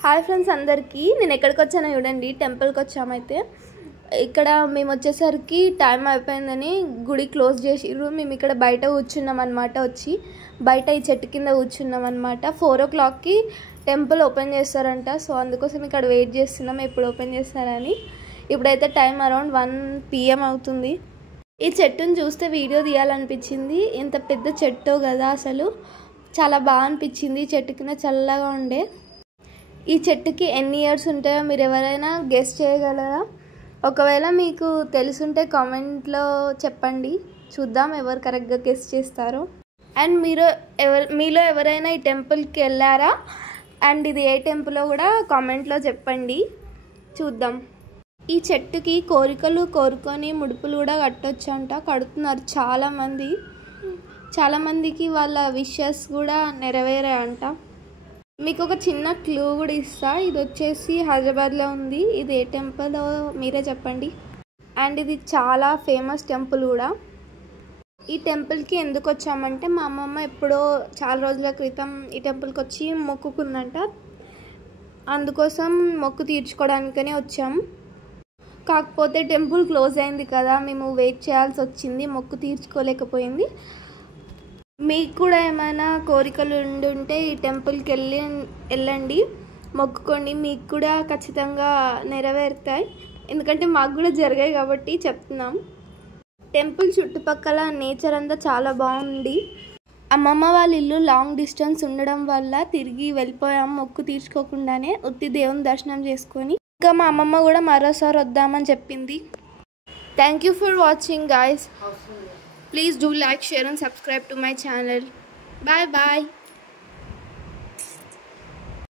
Hi friends అందరికీ నేను ఎక్కడికి వచ్చానో చూడండి టెంపుల్కి వచ్చామైతే ఇక్కడ మేము వచ్చేసరికి టైం అయిపోయిందని గుడి క్లోజ్ చేసిర్రు మేము ఇక్కడ బయట కూర్చున్నాం అన్నమాట వచ్చి బయట ఈ చెట్టు కింద కూర్చున్నాం అన్నమాట 4 o'clockకి టెంపుల్ ఓపెన్ చేస్తారంట సో అందుకోసం ఇక్కడ వెయిట్ చేస్తున్నాం ఎప్పుడు ఓపెన్ చేస్తారని ఇప్పుడైతే టైం అరౌండ్ 1 PM అవుతుంది ఈ చెట్టుని చూస్తే వీడియో తీయాలనిపించింది ఇంత పెద్ద చెట్టు కదా అసలు చాలా బాగా అనిపించింది చెట్టు కింద చల్లగా ఉండే ఈ చెట్టుకి ఎన్ని ఇయర్స్ ఉంటాయో మీరు ఎవరైనా గెస్ చేయగలరా ఒకవేళ మీకు తెలుసుంటే కామెంట్లో చెప్పండి చూద్దాం ఎవరు కరెక్ట్గా గెస్ చేస్తారో అండ్ మీలో ఎవరైనా ఈ టెంపుల్కి వెళ్ళారా అండ్ ఇది ఏ టెంపుల్లో కూడా కామెంట్లో చెప్పండి చూద్దాం ఈ చెట్టుకి కోరికలు కోరుకొని ముడుపులు కూడా కట్టొచ్చంట కడుతున్నారు చాలామందికి వాళ్ళ విషెస్ కూడా నెరవేరాయంట మీకు ఒక చిన్న క్లూ కూడా ఇస్తా ఇది వచ్చేసి హైదరాబాద్లో ఉంది ఇది ఏ టెంపుల్ మీరే చెప్పండి అండ్ ఇది చాలా ఫేమస్ టెంపుల్ కూడా ఈ టెంపుల్కి ఎందుకు వచ్చామంటే మా అమ్మమ్మ ఎప్పుడో చాలా రోజుల క్రితం ఈ టెంపుల్కి వచ్చి మొక్కుకుందంట అందుకోసం మొక్కు తీర్చుకోవడానికనే వచ్చాం కాకపోతే టెంపుల్ క్లోజ్ అయింది కదా మేము వెయిట్ చేయాల్సి వచ్చింది మొక్కు తీర్చుకోలేకపోయింది మీకు కూడా ఏమైనా కోరికలు ఉండుంటే ఈ టెంపుల్కి వెళ్ళండి మొక్కుకోండి మీకు కూడా ఖచ్చితంగా నెరవేరుతాయి ఎందుకంటే మాకు కూడా జరిగాయి కాబట్టి చెప్తున్నాం టెంపుల్ చుట్టుపక్కల నేచర్ అంతా చాలా బాగుంది అమ్మమ్మ వాళ్ళ ఇల్లు లాంగ్ డిస్టెన్స్ ఉండడం వల్ల తిరిగి వెళ్ళిపోయాం మొక్కు తీర్చుకోకుండానే ఉత్తి దేవుని దర్శనం చేసుకొని ఇంకా మా అమ్మమ్మ కూడా మరోసారి వద్దామని చెప్పింది thank you for watching guys. Please do like, share and subscribe to my channel. Bye bye.